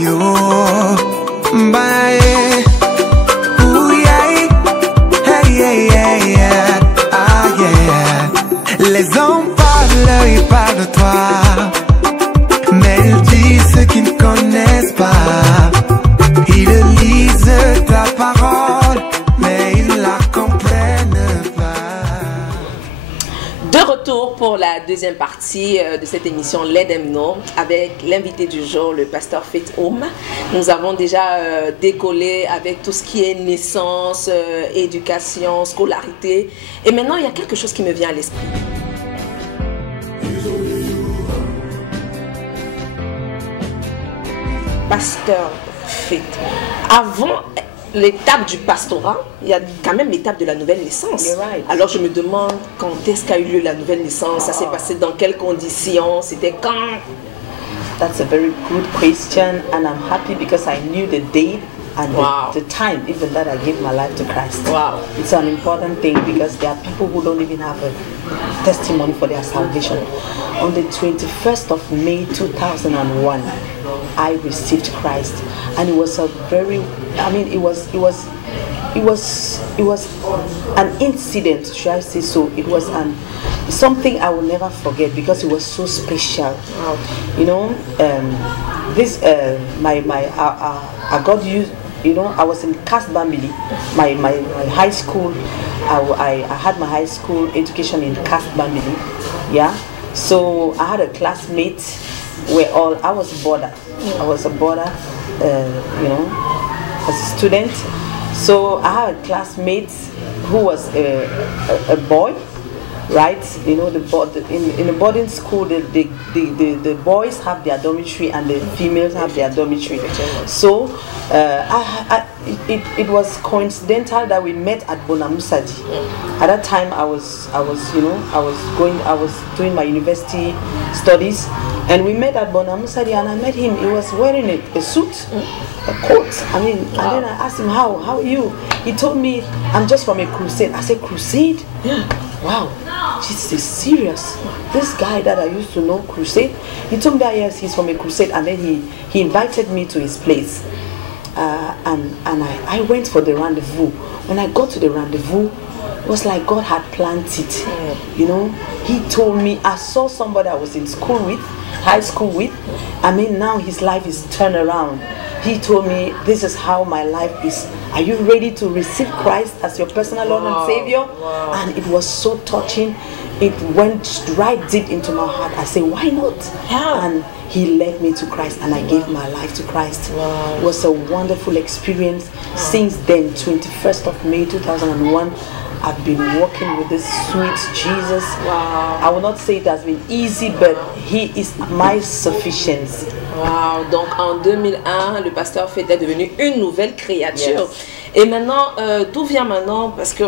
yo. Bye. Ooh, yeah. Hey, yeah, yeah, yeah. Ah, yeah. Les hommes parlent, ils parlent de toi, mais ils disent ce qu'ils ne connaissent pas. Ils lisent ta parole, mais ils la comprennent pas. De retour pour la deuxième partie de cette émission Let Them Know avec l'invité du jour, le pasteur Faith Oum. Nous avons déjà décollé avec tout ce qui est naissance, éducation, scolarité. Et maintenant, il y a quelque chose qui me vient à l'esprit. Pasteur Faith, avant l'étape du pastorat, il y a quand même l'étape de la nouvelle naissance. Right. Alors je me demande quand est-ce qu'a eu lieu la nouvelle naissance, ça s'est passé dans quelles conditions, c'était quand? That's a very good question, and I'm happy because I knew the date and Wow. the time, even that I gave my life to Christ. Wow. It's an important thing because there are people who don't even have a testimony for their salvation. On the 21st of May 2001, I received Christ, and it was a very, I mean, it was an incident, should I say so? It was something I will never forget because it was so special. Wow. You know, I got used. You know, I was in Caste Bambili, my high school. I had my high school education in Caste Bambili. Yeah, so I had a classmate where I was a border. I was a border, you know, as a student. So I had a classmate who was a boy, right? You know, in the boarding school, the boys have their dormitory and the females have their dormitory. So it was coincidental that we met at Bonamusadi. At that time, I was doing my university studies, and we met at Bonamusadi, and I met him. He was wearing a suit, a coat. I mean, and then I asked him, how are you? He told me, I'm just from a crusade. I said, crusade? Yeah. Wow, this is serious. This guy that I used to know, crusade, he told me that yes, he's from a crusade, and then he invited me to his place. And I went for the rendezvous. When I got to the rendezvous, it was like God had planned it. You know, he told me, I saw somebody I was in school with, high school with. I mean, now his life is turned around. He told me, this is how my life is. Are you ready to receive Christ as your personal Lord and Savior? Wow. And it was so touching. It went right deep into my heart. I said, why not? Yeah. And he led me to Christ, and I gave my life to Christ. Wow. It was a wonderful experience. Since then, 21st of May 2001, I've been walking with this sweet Jesus. Wow. I will not say it has been easy, but he is my sufficiency. Wow, donc en 2001, le pasteur Faith est devenu une nouvelle créature. Yes. Et maintenant, d'où vient maintenant? Parce que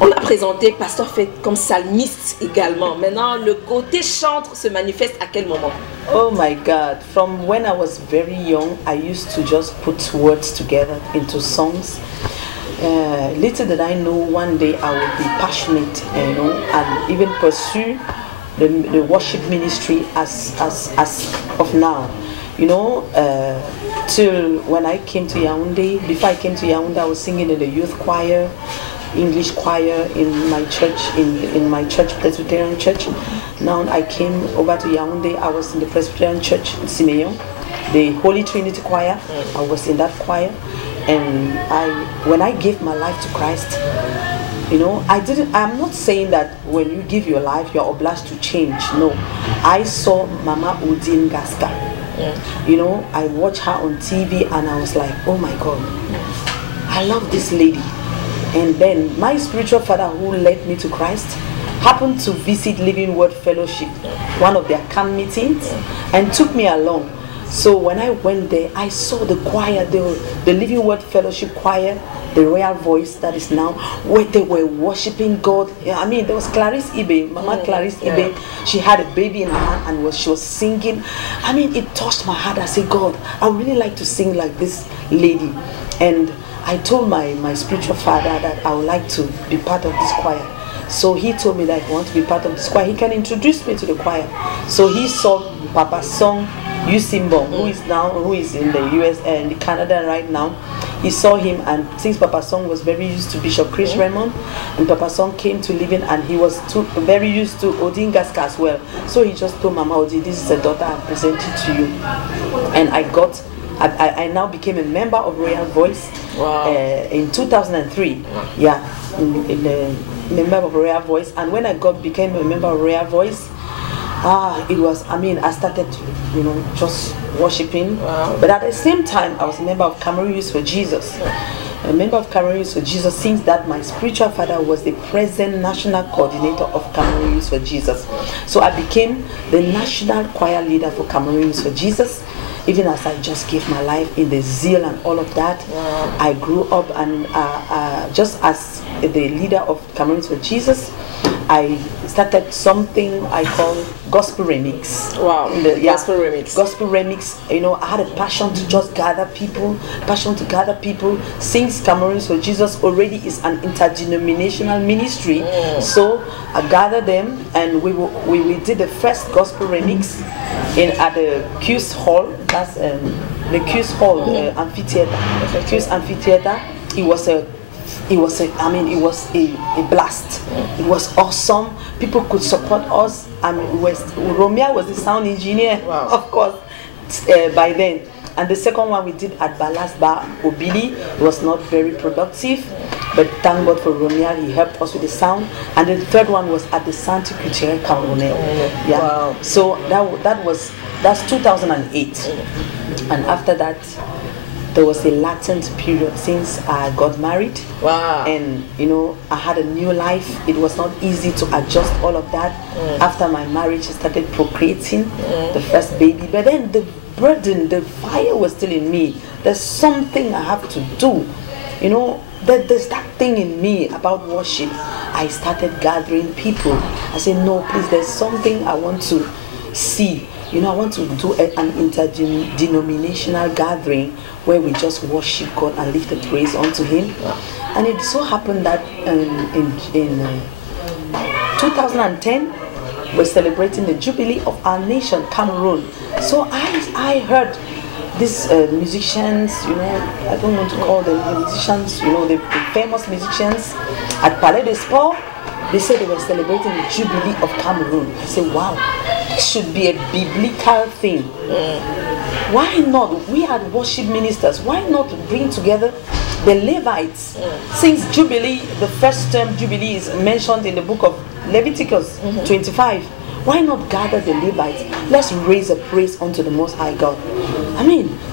on a présenté pasteur Faith comme psalmiste également. Maintenant, le côté chantre se manifeste à quel moment? Oh my God, from when I was very young, I used to just put words together into songs. Little did I know one day I would be passionate, you know, and even pursue the worship ministry as of now. You know, till when I came to Yaoundé, before I came to Yaoundé, I was singing in the youth choir, English choir in my church, in my church, Presbyterian church. Now I came over to Yaoundé, I was in the Presbyterian church in Simeon, the Holy Trinity choir. I was in that choir, and when I gave my life to Christ, you know, I'm not saying that when you give your life, you're obliged to change. No, I saw Mama Udine Gaska. You know, I watched her on TV and I was like, oh my God, I love this lady. And then my spiritual father who led me to Christ happened to visit Living Word Fellowship, one of their camp meetings, and took me along. So when I went there, I saw the choir, the Living Word Fellowship choir, the Royal Voice that is now, where they were worshiping God. I mean, there was Clarice Ibe, Mama Clarice Ibe. She had a baby in her hand and she was singing. I mean, it touched my heart. I said, God, I would really like to sing like this lady. And I told my spiritual father that I would like to be part of this choir. So he told me that if I want to be part of this choir, he can introduce me to the choir. So he saw Papa's song Usimbo, who is in the US and Canada right now. He saw him, and since Papa Song was very used to Bishop Chris Raymond, and Papa Song came to live in, and he was very used to Odin Gaska as well. So he just told Mama Odi, this is a daughter I presented to you. And I now became a member of Royal Voice in 2003. Yeah, in the member of Royal Voice. And when I became a member of Royal Voice, it was, I started, just worshiping. But at the same time, I was a member of Cameroon Youth for Jesus. A member of Cameroon Youth for Jesus, since that my spiritual father was the present national coordinator of Cameroon Youth for Jesus. So I became the national choir leader for Cameroon Youth for Jesus. Even as I just gave my life in the zeal and all of that, I grew up, and just as the leader of Cameroon for Jesus, I started something I call gospel remix. Wow, gospel remix. Gospel remix. I had a passion to just gather people, since Cameroon for Jesus already is an interdenominational ministry. So I gathered them, and we did the first gospel remix at the Q's Hall. That's the Q's Hall amphitheater. The Q's amphitheater. It was a blast. It was awesome. People could support us. Romeo was the sound engineer, of course, by then. And the second one we did at Balas Bar Obili. It was not very productive, but thank God for Romeo. He helped us with the sound. And the third one was at the Santi Culturel Camerounais. Yeah. Wow. So that's 2008. And after that, there was a latent period since I got married. Wow. And I had a new life. It was not easy to adjust all of that. After my marriage, I started procreating the first baby. But then the burden, the fire was still in me. There's something I have to do. There's that thing in me about worship. I started gathering people. I said, no, please, there's something I want to see. I want to do an interdenominational gathering where we just worship God and lift the praise unto Him. And it so happened that in 2010, we're celebrating the Jubilee of our nation, Cameroon. So I heard these musicians, I don't want to call them the musicians, the famous musicians at Palais des Sports. They said they were celebrating the Jubilee of Cameroon. I said, wow, this should be a biblical thing. Why not? We had worship ministers. Why not bring together the Levites? Since Jubilee, the first term Jubilee is mentioned in the book of Leviticus 25. Why not gather the Levites? Let's raise a praise unto the Most High God.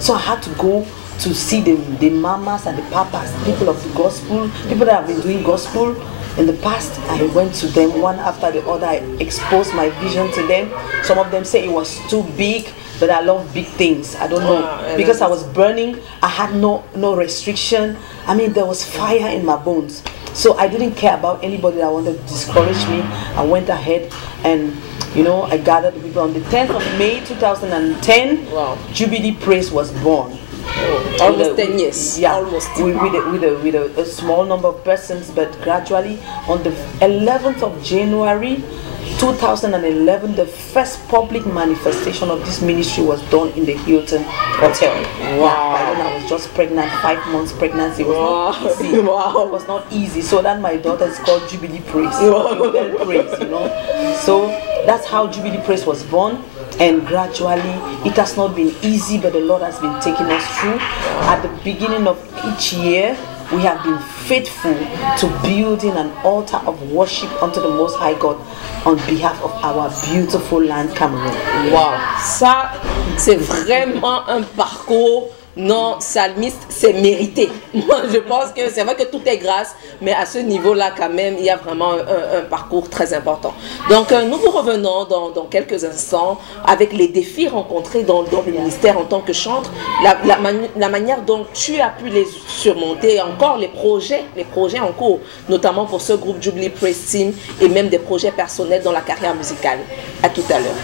So I had to go to see the mamas and the papas, people of the gospel, people that have been doing gospel. In the past, I went to them one after the other. I exposed my vision to them. Some of them say it was too big, but I love big things. I don't know. Because I was burning, I had no restriction. There was fire in my bones. So I didn't care about anybody that wanted to discourage me. I went ahead and, I gathered the people. On the 10th of May 2010, Jubilee Praise was born. Almost 10 years. Yeah, almost. With a small number of persons, but gradually on the 11th of January 2011, the first public manifestation of this ministry was done in the Hilton Hotel. Wow. By then I was just pregnant, 5 months pregnancy. It was not easy. Wow. It was not easy. So then my daughter is called Jubilee Praise. Jubilee Praise, So that's how Jubilee Praise was born. And gradually, it has not been easy, but the Lord has been taking us through. At the beginning of each year, we have been faithful to building an altar of worship unto the Most High God on behalf of our beautiful land, Cameroon. Wow, ça, c'est vraiment un parcours non salmiste, c'est mérité. Moi, je pense que c'est vrai que tout est grâce, mais à ce niveau-là, quand même, il y a vraiment un parcours très important. Donc, nous vous revenons dans quelques instants avec les défis rencontrés dans le ministère en tant que chantre, la manière dont tu as pu les surmonter, et encore les projets en cours, notamment pour ce groupe Jubilee Praise Team et même des projets personnels dans la carrière musicale. À tout à l'heure.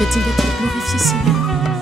Fait-il être glorifié, Seigneur?